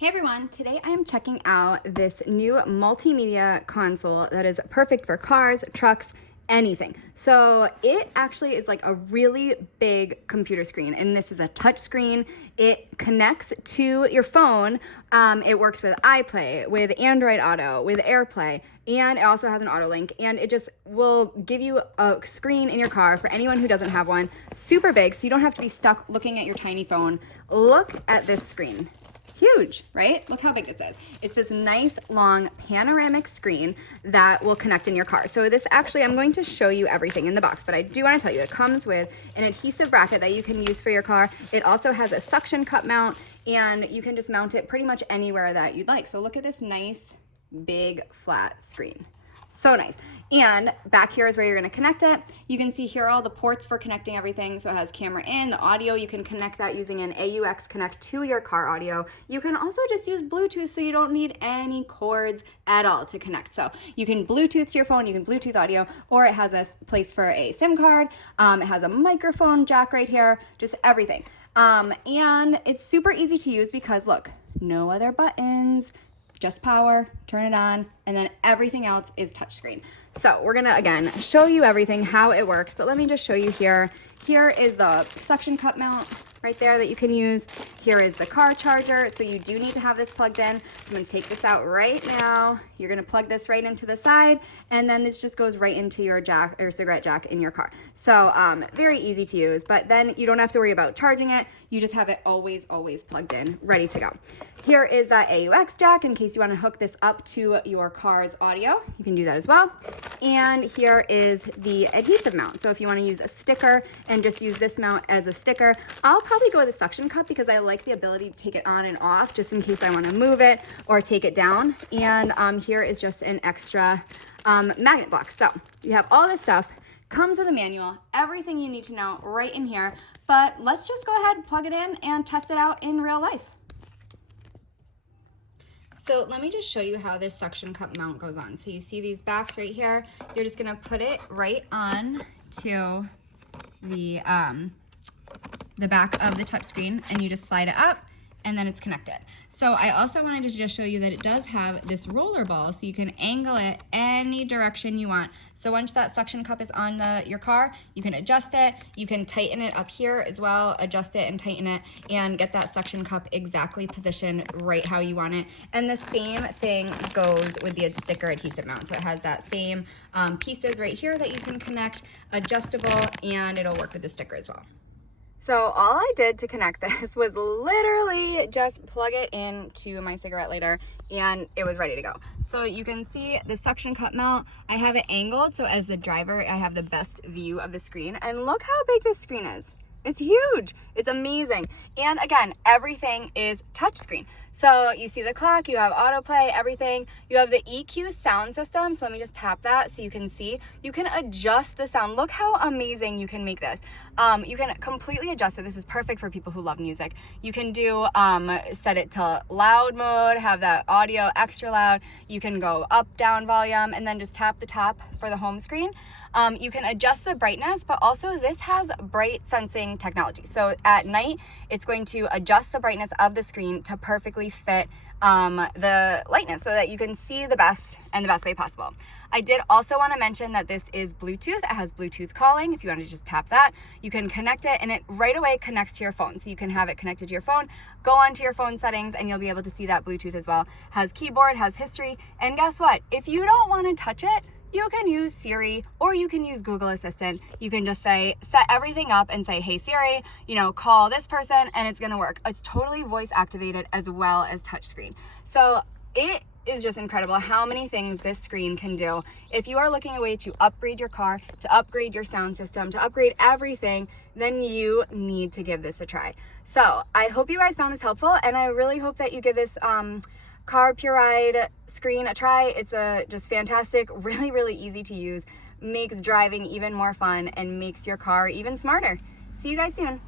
Hey everyone, today I am checking out this new multimedia console that is perfect for cars, trucks, anything. So it actually is like a really big computer screen, and this is a touch screen. It connects to your phone. It works with iPlay, with Android Auto, with AirPlay, and it also has an auto link, and it just will give you a screen in your car for anyone who doesn't have one. Super big, so you don't have to be stuck looking at your tiny phone. Look at this screen. Huge, right? Look how big this is. It's this nice long panoramic screen that will connect in your car. So this actually, I'm going to show you everything in the box, but I do want to tell you it comes with an adhesive bracket that you can use for your car. It also has a suction cup mount, and you can just mount it pretty much anywhere that you'd like. So look at this nice big flat screen. So nice. And back here is where you're going to connect it. You can see here all the ports for connecting everything. So it has camera in, the audio, you can connect that using an AUX connect to your car audio. You can also just use Bluetooth, so you don't need any cords at all to connect. So you can Bluetooth to your phone, you can Bluetooth audio, or it has a place for a SIM card. It has a microphone jack right here, just everything. And it's super easy to use because look, no other buttons, just power, turn it on, and then everything else is touchscreen. So we're gonna, again, show you everything, how it works, but let me just show you here. Here is the suction cup mount right there that you can use. Here is the car charger, so you do need to have this plugged in. I'm gonna take this out right now. You're gonna plug this right into the side, and then this just goes right into your jack or cigarette jack in your car. So very easy to use, but then you don't have to worry about charging it. You just have it always plugged in, ready to go. Here is that AUX jack in case you wanna hook this up to your car's audio. You can do that as well. And here is the adhesive mount. So if you wanna use a sticker and just use this mount as a sticker, I'll probably go with a suction cup because I like the ability to take it on and off just in case I want to move it or take it down. And here is just an extra magnet block. So you have all this stuff, comes with a manual, everything you need to know right in here, but let's just go ahead, plug it in, and test it out in real life. So let me just show you how this suction cup mount goes on. So you see these backs right here, you're just gonna put it right on to the back of the touchscreen, and you just slide it up, and then it's connected. So I also wanted to just show you that it does have this roller ball, so you can angle it any direction you want. So once that suction cup is on your car, you can adjust it. You can tighten it up here as well, adjust it and tighten it, and get that suction cup exactly positioned right how you want it. And the same thing goes with the sticker adhesive mount. So it has that same pieces right here that you can connect, adjustable, and it'll work with the sticker as well. So all I did to connect this was literally just plug it into my cigarette lighter, and it was ready to go. So you can see the suction cup mount, I have it angled, so as the driver, I have the best view of the screen. And look how big this screen is. It's huge. It's amazing. And again, everything is touchscreen. So you see the clock, you have autoplay, everything. You have the EQ sound system. So let me just tap that so you can see. You can adjust the sound. Look how amazing you can make this. You can completely adjust it. This is perfect for people who love music. You can do, set it to loud mode, have that audio extra loud. You can go up, down volume, and then just tap the top for the home screen. You can adjust the brightness, but also this has bright sensing technology. So at night, it's going to adjust the brightness of the screen to perfectly fit the lightness so that you can see the best and the best way possible. I did also want to mention that this is Bluetooth. It has Bluetooth calling. If you want to just tap that, you can connect it, and it right away connects to your phone. So you can have it connected to your phone, go onto your phone settings, and you'll be able to see that Bluetooth as well. Has keyboard, has history, and guess what? If you don't want to touch it, you can use Siri or you can use Google Assistant. You can just say, set everything up and say, hey Siri, call this person, and it's gonna work. It's totally voice activated as well as touchscreen. So it is just incredible how many things this screen can do. If you are looking a way to upgrade your car, to upgrade your sound system, to upgrade everything, then you need to give this a try. So I hope you guys found this helpful, and I really hope that you give this CARPURIDE screen a try. It's just fantastic, really easy to use, makes driving even more fun, and makes your car even smarter. See you guys soon.